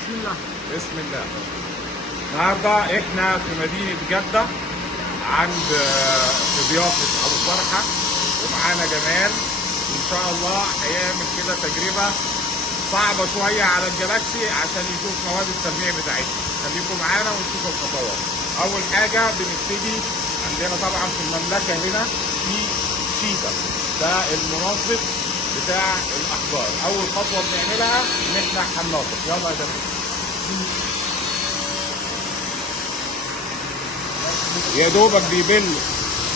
بسم الله. بسم الله. النهارده احنا في مدينة جدة عند في ضيافة أبو فرحة، ومعانا جمال إن شاء الله هيعمل كده تجربة صعبة شوية على الجلاكسي عشان يشوف مواد التلميع بتاعتها. خليكم معانا ونشوف الخطوات. أول حاجة بنبتدي عندنا طبعا في المملكة هنا في شيتا، ده المنظف بتاع الأحجار. أول خطوة بنعملها إن احنا هننظف. يلا يا جماعة. يا دوبك بيبل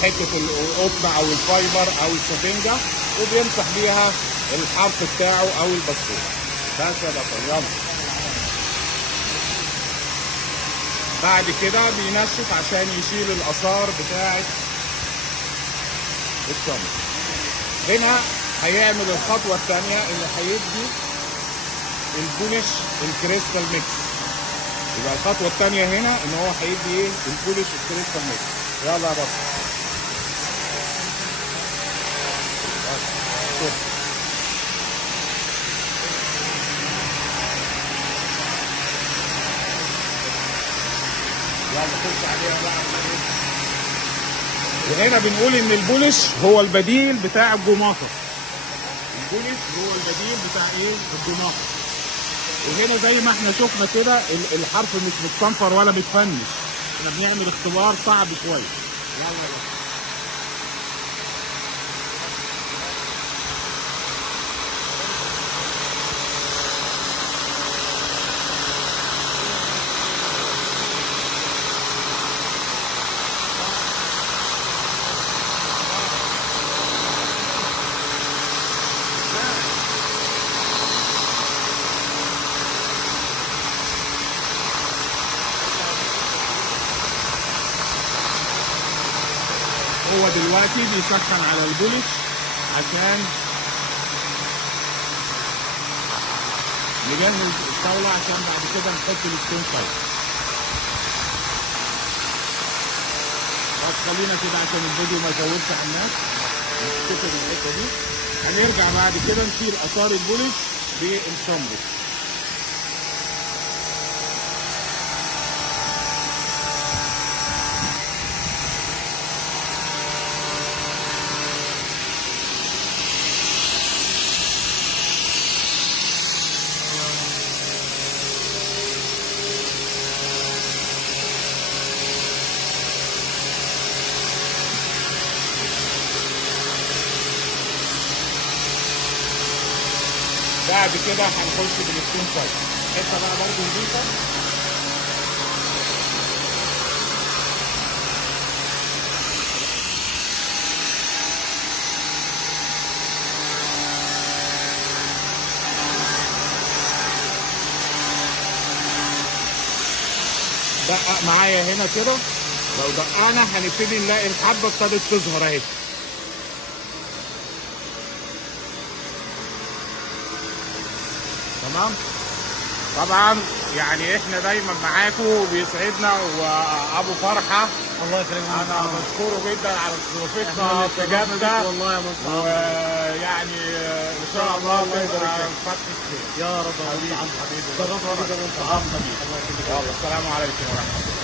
حته القطن او الفايبر او السفنجه وبيمسح بيها الحرف بتاعه او الباسبور. بس يا بطل يلا. بعد كده بينشف عشان يشيل الاثار بتاعه الشمس. هنا هيعمل الخطوه الثانيه اللي هيدي البولش الكريستال ميكس. يبقى الخطوة الثانية هنا إن هو هيدي إيه؟ البولش الكريستال ميكس. يلا يا بطل. شوف. يلا خش عليها بقى. وهنا بنقول إن البولش هو البديل بتاع الجماطة. البولش هو البديل بتاع إيه؟ الجماطة. وهنا زي ما احنا شفنا كده الحرف مش متصنفر ولا بيتفنش. احنا بنعمل اختبار صعب شويه. يلا بقى. هو دلوقتي بيسخن على البولش عشان نجهز الطاوله عشان بعد كده نحط الستون سايد. بس خلينا كده عشان الفيديو ما يطولش على الناس. نفتكر الحته دي. هنرجع بعد كده نشيل اثار البولش بالشامبو. بعد كده هنخش بالستون سايد. حته بقى برضه نضيفه. دقق معايا هنا كده. لو دققنا هنبتدي نلاقي الحبه ابتدت تظهر اهي. تمام. طبعا يعني احنا دايما معاكم وبيسعدنا وابو فرحه. الله يكرمك. انا بشكره جدا على ضيافتنا في جده. والله يا مصطفى. ويعني ان شاء الله تبقى فتح خير. يا رب. حبيبي. شرفنا بك يا مصطفى. يلا السلام عليكم ورحمه الله.